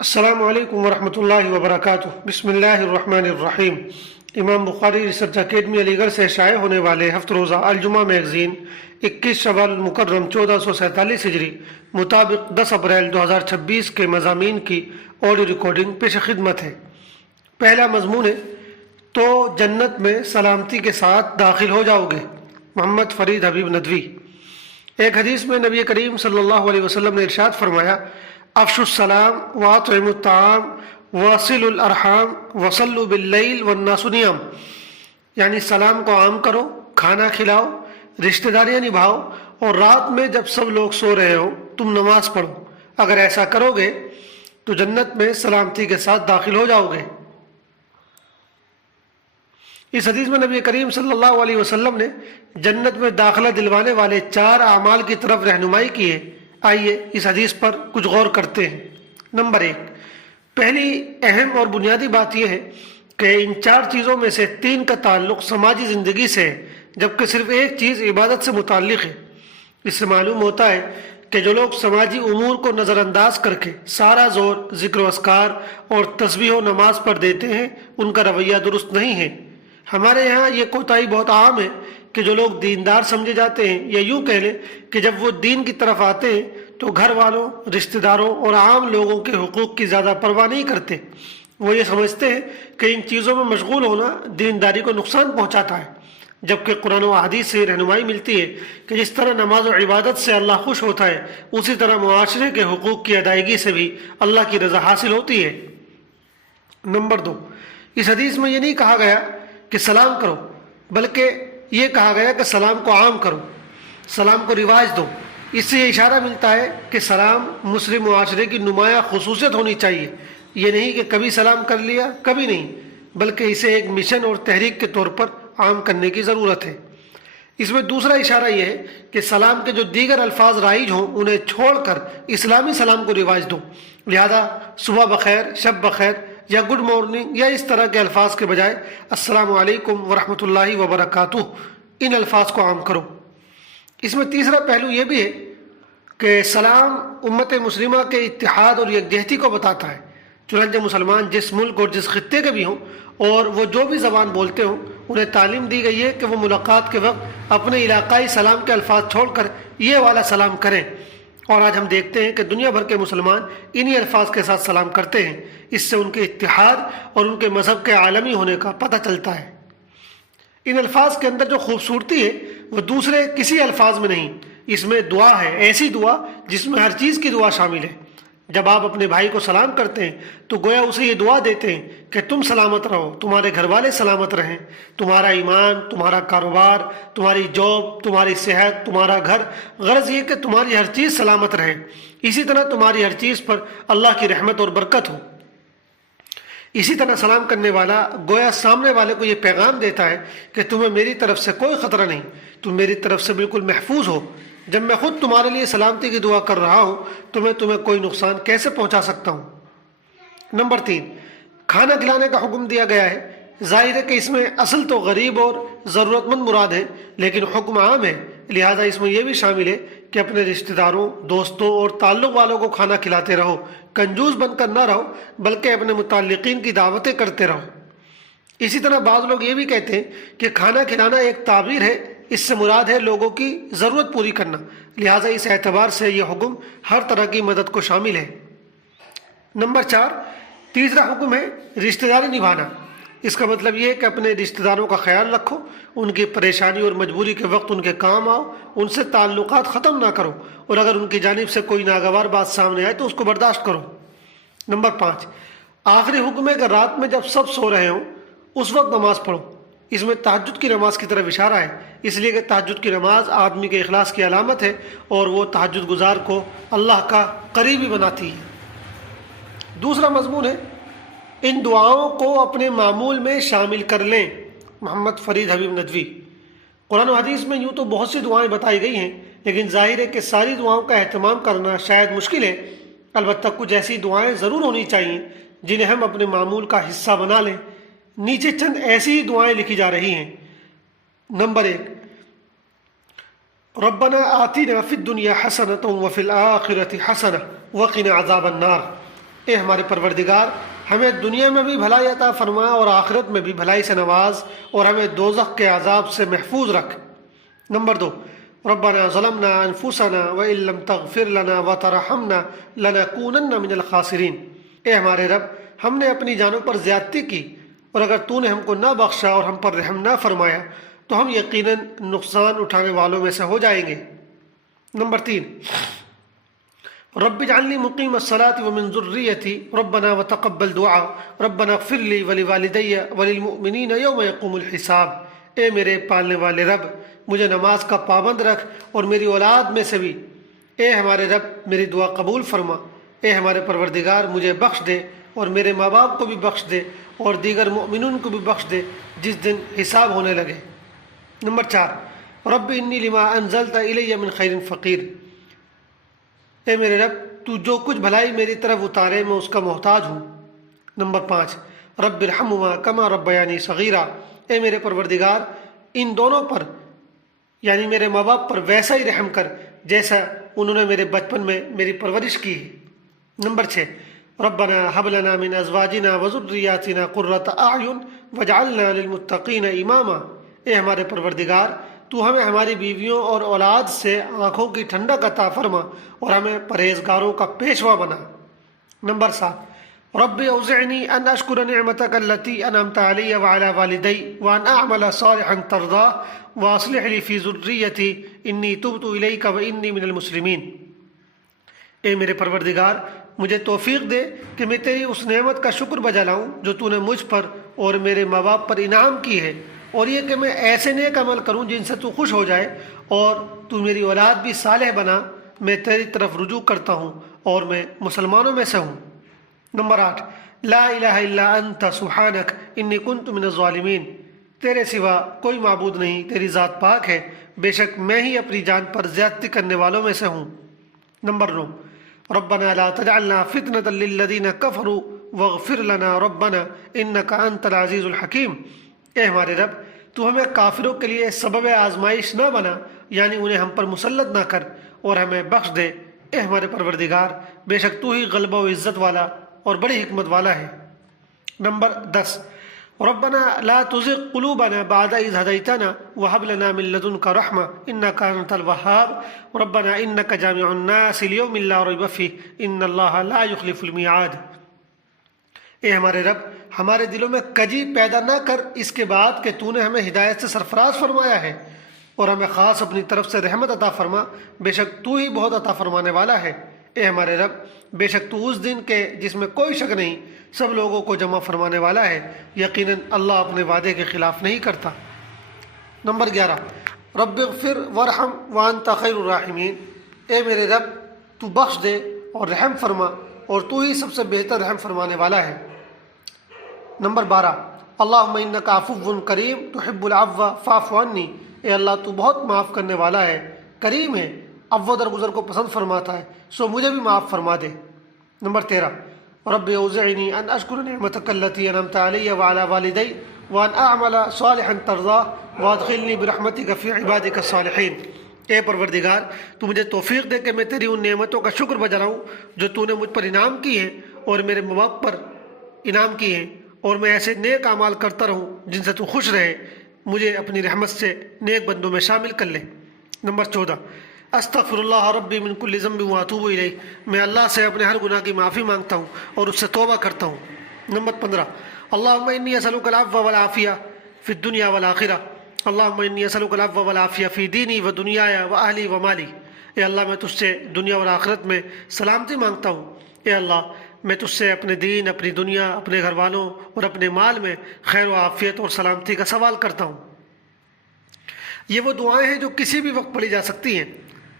السلام علیکم ورحمۃ اللہ وبرکاتہ۔ بسم اللہ الرحمن الرحیم۔ امام بخاری ریسرچ اکیڈمی علی گڑھ سے شائع ہونے والے ہفتہ روزہ الجمعہ میگزین 21 شوال المکرم 1447 ہجری مطابق 10 اپریل 2026 کے مضامین کی آڈیو ریکارڈنگ پیش خدمت ہے۔ پہلا مضمون ہے تو جنت میں سلامتی کے ساتھ داخل ہو جاؤ گے، محمد فرید حبیب ندوی۔ ایک حدیث میں نبی کریم صلی اللہ علیہ وسلم نے ارشاد فرمایا، افشوا السلام واطعموا الطعام واصلوا الارحام وصلوا باللیل والناس نیام، یعنی سلام کو عام کرو، کھانا کھلاؤ، رشتہ داریاں نبھاؤ، اور رات میں جب سب لوگ سو رہے ہو تم نماز پڑھو۔ اگر ایسا کرو گے تو جنت میں سلامتی کے ساتھ داخل ہو جاؤ گے۔ اس حدیث میں نبی کریم صلی اللہ علیہ وسلم نے جنت میں داخلہ دلوانے والے 4 اعمال کی طرف رہنمائی کی ہے۔ آئیے اس حدیث پر کچھ غور کرتے ہیں۔ نمبر 1، پہلی اہم اور بنیادی بات یہ ہے کہ ان 4 چیزوں میں سے 3 کا تعلق سماجی زندگی سے ہے، جبکہ صرف ایک چیز عبادت سے متعلق ہے۔ اس سے معلوم ہوتا ہے کہ جو لوگ سماجی امور کو نظر انداز کر کے سارا زور ذکر و اذکار اور تسبیح و نماز پر دیتے ہیں، ان کا رویہ درست نہیں ہے۔ ہمارے یہاں یہ کوتاہی بہت عام ہے کہ جو لوگ دیندار سمجھے جاتے ہیں، یا یوں کہہ لیں کہ جب وہ دین کی طرف آتے ہیں تو گھر والوں، رشتہ داروں اور عام لوگوں کے حقوق کی زیادہ پرواہ نہیں کرتے۔ وہ یہ سمجھتے ہیں کہ ان چیزوں میں مشغول ہونا دینداری کو نقصان پہنچاتا ہے، جبکہ قرآن و حدیث سے رہنمائی ملتی ہے کہ جس طرح نماز و عبادت سے اللہ خوش ہوتا ہے، اسی طرح معاشرے کے حقوق کی ادائیگی سے بھی اللہ کی رضا حاصل ہوتی ہے۔ نمبر 2، اس حدیث میں یہ نہیں کہا گیا کہ سلام کرو، بلکہ یہ کہا گیا کہ سلام کو عام کرو، سلام کو رواج دو۔ اس سے یہ اشارہ ملتا ہے کہ سلام مسلم معاشرے کی نمایاں خصوصیت ہونی چاہیے۔ یہ نہیں کہ کبھی سلام کر لیا، کبھی نہیں، بلکہ اسے ایک مشن اور تحریک کے طور پر عام کرنے کی ضرورت ہے۔ اس میں دوسرا اشارہ یہ ہے کہ سلام کے جو دیگر الفاظ رائج ہوں انہیں چھوڑ کر اسلامی سلام کو رواج دو، لہذا صبح بخیر، شب بخیر یا گڈ مارننگ یا اس طرح کے الفاظ کے بجائے السلام علیکم ورحمۃ اللہ وبرکاتہ، ان الفاظ کو عام کرو۔ اس میں تیسرا پہلو یہ بھی ہے کہ سلام امت مسلمہ کے اتحاد اور یکجہتی کو بتاتا ہے۔ چنانچہ مسلمان جس ملک اور جس خطے کے بھی ہوں اور وہ جو بھی زبان بولتے ہوں، انہیں تعلیم دی گئی ہے کہ وہ ملاقات کے وقت اپنے علاقائی سلام کے الفاظ چھوڑ کر یہ والا سلام کریں، اور آج ہم دیکھتے ہیں کہ دنیا بھر کے مسلمان انہی الفاظ کے ساتھ سلام کرتے ہیں۔ اس سے ان کے اتحاد اور ان کے مذہب کے عالمی ہونے کا پتہ چلتا ہے۔ ان الفاظ کے اندر جو خوبصورتی ہے وہ دوسرے کسی الفاظ میں نہیں۔ اس میں دعا ہے، ایسی دعا جس میں ہر چیز کی دعا شامل ہے۔ جب آپ اپنے بھائی کو سلام کرتے ہیں تو گویا اسے یہ دعا دیتے ہیں کہ تم سلامت رہو، تمہارے گھر والے سلامت رہیں، تمہارا ایمان، تمہارا کاروبار، تمہاری جاب، تمہاری صحت، تمہارا گھر، غرض یہ کہ تمہاری ہر چیز سلامت رہے، اسی طرح تمہاری ہر چیز پر اللہ کی رحمت اور برکت ہو۔ اسی طرح سلام کرنے والا گویا سامنے والے کو یہ پیغام دیتا ہے کہ تمہیں میری طرف سے کوئی خطرہ نہیں، تم میری طرف سے بالکل محفوظ ہو۔ جب میں خود تمہارے لیے سلامتی کی دعا کر رہا ہوں تو میں تمہیں کوئی نقصان کیسے پہنچا سکتا ہوں۔ نمبر 3، کھانا کھلانے کا حکم دیا گیا ہے۔ ظاہر ہے کہ اس میں اصل تو غریب اور ضرورت مند مراد ہے، لیکن حکم عام ہے، لہذا اس میں یہ بھی شامل ہے کہ اپنے رشتہ داروں، دوستوں اور تعلق والوں کو کھانا کھلاتے رہو، کنجوس بن کر نہ رہو، بلکہ اپنے متعلقین کی دعوتیں کرتے رہو۔ اسی طرح بعض لوگ یہ بھی کہتے ہیں کہ کھانا کھلانا ایک تعبیر ہے، اس سے مراد ہے لوگوں کی ضرورت پوری کرنا، لہٰذا اس اعتبار سے یہ حکم ہر طرح کی مدد کو شامل ہے۔ نمبر 4، تیسرا حکم ہے رشتہ داری نبھانا۔ اس کا مطلب یہ ہے کہ اپنے رشتہ داروں کا خیال رکھو، ان کی پریشانی اور مجبوری کے وقت ان کے کام آؤ، ان سے تعلقات ختم نہ کرو، اور اگر ان کی جانب سے کوئی ناگوار بات سامنے آئے تو اس کو برداشت کرو۔ نمبر 5، آخری حکم ہے کہ رات میں جب سب سو رہے ہوں اس وقت نماز پڑھو۔ اس میں تہجد کی نماز کی طرف اشارہ ہے، اس لیے کہ تہجد کی نماز آدمی کے اخلاص کی علامت ہے اور وہ تہجد گزار کو اللہ کا قریبی بناتی ہے۔ دوسرا مضمون ہے ان دعاؤں کو اپنے معمول میں شامل کر لیں، محمد فرید حبیب ندوی۔ قرآن و حدیث میں یوں تو بہت سی دعائیں بتائی گئی ہیں، لیکن ظاہر ہے کہ ساری دعاؤں کا اہتمام کرنا شاید مشکل ہے۔ البتہ کچھ ایسی دعائیں ضرور ہونی چاہیے جنہیں ہم اپنے معمول کا حصہ بنا لیں۔ نیچے چند ایسی ہی دعائیں لکھی جا رہی ہیں۔ نمبر 1، ربنا آتنا فی الدنیا حسنۃ وفی الآخرۃ حسنۃ وقنا عذاب النار۔ اے ہمارے پروردگار ہمیں دنیا میں بھی بھلائی عطا فرما اور آخرت میں بھی بھلائی سے نواز اور ہمیں دوزخ کے عذاب سے محفوظ رکھ۔ نمبر 2، ربنا ظلمنا انفسنا وان لم تغفر لنا وترحمنا لنکونن من الخاسرین۔ اے ہمارے رب ہم نے اپنی جانوں پر زیادتی کی اور اگر تو نے ہم کو نہ بخشا اور ہم پر رحم نہ فرمایا تو ہم یقیناً نقصان اٹھانے والوں میں سے ہو جائیں گے۔ نمبر 3، رب اجعلنی مقیم الصلاۃ ومن ذریتی ربنا وتقبل دعا ربنا اغفر لی ولوالدی وللمؤمنین یوم یقوم الحساب۔ اے میرے پالنے والے رب مجھے نماز کا پابند رکھ اور میری اولاد میں سے بھی۔ اے ہمارے رب میری دعا قبول فرما۔ اے ہمارے پروردگار مجھے بخش دے اور میرے ماں باپ کو بھی بخش دے اور دیگر مؤمنون کو بھی بخش دے جس دن حساب ہونے لگے۔ نمبر 4، رب انی لما انزلت الی من خیر فقیر۔ اے میرے رب تو جو کچھ بھلائی میری طرف اتارے میں اس کا محتاج ہوں۔ نمبر 5، رب ارحمہما کما ربیانی صغیرا۔ اے میرے پروردگار ان دونوں پر یعنی میرے ماں باپ پر ویسا ہی رحم کر جیسا انہوں نے میرے بچپن میں میری پرورش کی ہے۔ نمبر 6، ربنا هب لنا من ازواجنا وذرياتنا قرة اعین واجعلنا للمتقین اماما۔ اے ہمارے پروردگار تو ہمیں ہماری بیویوں اور اولاد سے آنکھوں کی ٹھنڈک عطا فرما اور ہمیں پرہیزگاروں کا پیشوا بنا۔ نمبر 7، رب اوزعنی ان اشکر نعمتک التی انعمت علی وعلی والدی وان اعمل صالحا ترضاه واصلح لی فی ذریتی انی تبت الیک وانی من المسلمین۔ اے میرے پروردگار مجھے توفیق دے کہ میں تیری اس نعمت کا شکر بجا لاؤں جو تو نے مجھ پر اور میرے ماں باپ پر انعام کی ہے، اور یہ کہ میں ایسے نیک عمل کروں جن سے تو خوش ہو جائے، اور تو میری اولاد بھی صالح بنا۔ میں تیری طرف رجوع کرتا ہوں اور میں مسلمانوں میں سے ہوں۔ نمبر 8، لا الہ الا انت سبحانک انی کنت من الظالمین۔ تیرے سوا کوئی معبود نہیں، تیری ذات پاک ہے، بے شک میں ہی اپنی جان پر زیادتی کرنے والوں میں سے ہوں۔ نمبر 9، ربنا لا تجعلنا فتنة للذین کفروا واغفر لنا ربنا انک انت العزیز الحکیم۔ اے ہمارے رب تو ہمیں کافروں کے لیے سبب آزمائش نہ بنا یعنی انہیں ہم پر مسلط نہ کر اور ہمیں بخش دے۔ اے ہمارے پروردگار بے شک تو ہی غلبہ و عزت والا اور بڑی حکمت والا ہے۔ نمبر 10، ربنا لا تزغ قلوبنا بعد اذ هديتنا وهب لنا من لدنك رحمة انك انت الوهاب ربنا انك جامع الناس ليوم لا ريب فيه ان الله لا يخلف الميعاد۔ اے ہمارے رب ہمارے دلوں میں کجی پیدا نہ کر اس کے بعد کہ تو نے ہمیں ہدایت سے سرفراز فرمایا ہے، اور ہمیں خاص اپنی طرف سے رحمت عطا فرما، بے شک تو ہی بہت عطا فرمانے والا ہے۔ اے ہمارے رب بے شک تو اس دن کے جس میں کوئی شک نہیں سب لوگوں کو جمع فرمانے والا ہے، یقیناً اللہ اپنے وعدے کے خلاف نہیں کرتا۔ نمبر 11، رب اغفر وارحم وانت خیر الراحمین۔ اے میرے رب تو بخش دے اور رحم فرما اور تو ہی سب سے بہتر رحم فرمانے والا ہے۔ نمبر 12، اللہم انک عفو کریم تحب العفو فاعف عنی۔ اے اللہ تو بہت معاف کرنے والا ہے، کریم ہے، عفو درگزر کو پسند فرماتا ہے، سو مجھے بھی معاف فرما دے۔ نمبر 13، رب اوزعنی ان اشکر نعمتک التی انعمت علی وعلی والدی وان اعمل صالحا ترضاه وادخلنی برحمتک فی عبادک الصالحین۔ اے پروردگار تو مجھے توفیق دے کہ میں تیری ان نعمتوں کا شکر بجا لاؤں جو تو نے مجھ پر انعام کی ہیں اور میرے ماں باپ پر انعام کی ہیں، اور میں ایسے نیک اعمال کرتا رہوں جن سے تو خوش رہے، مجھے اپنی رحمت سے نیک بندوں میں شامل کر لے۔ نمبر 14، استغفر اللہ ربی من کل ذنب واتوب الیہ۔ میں اللہ سے اپنے ہر گناہ کی معافی مانگتا ہوں اور اس سے توبہ کرتا ہوں۔ نمبر 15، اللہم انی اسألک العفو والعافیہ فی الدنیا والآخرہ۔ اللہم انی اسألک العفو والعافیہ فی دینی و دنیایا و اہلی و مالی۔ اے اللہ میں تجھ سے دنیا اور آخرت میں سلامتی مانگتا ہوں۔ اے اللہ میں تجھ سے اپنے دین، اپنی دنیا، اپنے گھر والوں اور اپنے مال میں خیر و عافیت اور سلامتی کا سوال کرتا ہوں۔ یہ وہ دعائیں ہیں جو کسی بھی وقت پڑھی جا سکتی ہیں۔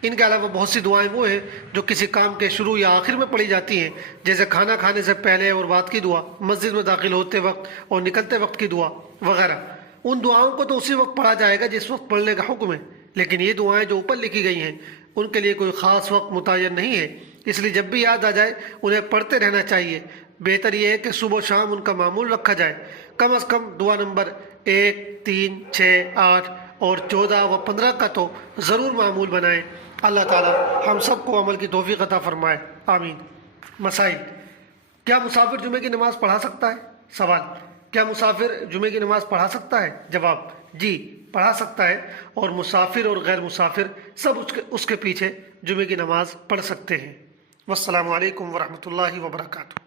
ان کے علاوہ بہت سی دعائیں وہ ہیں جو کسی کام کے شروع یا آخر میں پڑھی جاتی ہیں، جیسے کھانا کھانے سے پہلے اور بعد کی دعا، مسجد میں داخل ہوتے وقت اور نکلتے وقت کی دعا وغیرہ۔ ان دعاؤں کو تو اسی وقت پڑھا جائے گا جس وقت پڑھنے کا حکم ہے، لیکن یہ دعائیں جو اوپر لکھی گئی ہیں ان کے لیے کوئی خاص وقت متعین نہیں ہے، اس لیے جب بھی یاد آ جائے انہیں پڑھتے رہنا چاہیے۔ بہتر یہ ہے کہ صبح و شام ان کا معمول رکھا جائے۔ کم از کم دعا نمبر 1، 3، 6، 8 اور 14 و 15 کا تو ضرور معمول بنائیں۔ اللہ تعالی ہم سب کو عمل کی توفیق عطا فرمائے، آمین۔ مسائل: کیا مسافر جمعے کی نماز پڑھا سکتا ہے؟ سوال، کیا مسافر جمعے کی نماز پڑھا سکتا ہے؟ جواب، جی پڑھا سکتا ہے، اور مسافر اور غیر مسافر سب اس کے پیچھے جمعے کی نماز پڑھ سکتے ہیں۔ والسلام علیکم ورحمۃ اللہ وبرکاتہ۔